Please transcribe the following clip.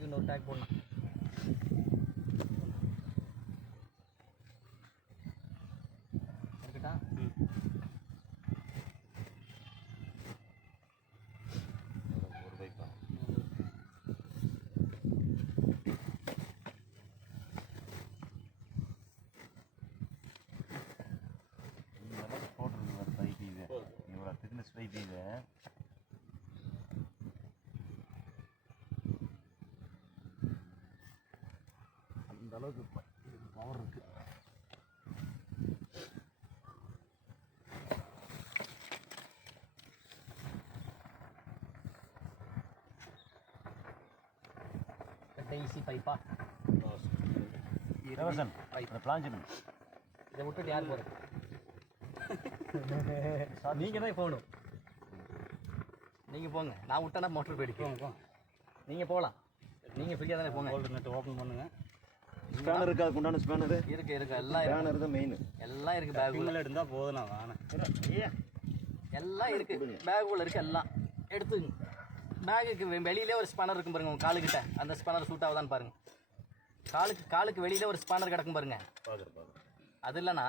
டேங்க்கு இன்னொரு டேங்க் போடணும். இருக்கட்டா ஒரு இந்த போட்டிருக்கு ஒரு பைப் இது இவ்வளோ திக்னஸ் பைப் இது அந்த அளவுக்கு பவர் இருக்கு. கடைசி பைப்பா? பிளாஞ்சிடும் இதை விட்டுட்டு யார் போகிறது நீங்கள் தான் போகணும். நீங்கள் போங்க. நான் விட்டேன்னா மோட்டர் போயிடுக்கும் நீங்கள் போகலாம். நீங்கள் ஃப்ரீயாக தானே போங்க. நெட் ஓப்பன் பண்ணுங்க. ஸ்பேனர் இருக்கா? அதுக்கு உண்டான ஸ்பேனர் இருக்கு இருக்கு. எல்லாம் இருக்கு. ஸ்பேனர் தான் மெயின் எல்லாம் இருக்கு பேக் சிங்கிள் இருந்தால் போதும் நான் வேணேன் எல்லாம் இருக்கு. பேக் உள்ள இருக்கு எல்லாம். எடுத்துங்க. பேகுக்கு வெளியிலே ஒரு ஸ்பேனர் இருக்கும் பாருங்க உங்க காலுக்கிட்ட. அந்த ஸ்பேனர் சூட் ஆகுதான்னு பாருங்க. காலுக்கு காலுக்கு வெளியில ஒரு ஸ்பேனர் கிடக்கும் பாருங்க. அது இல்லைன்னா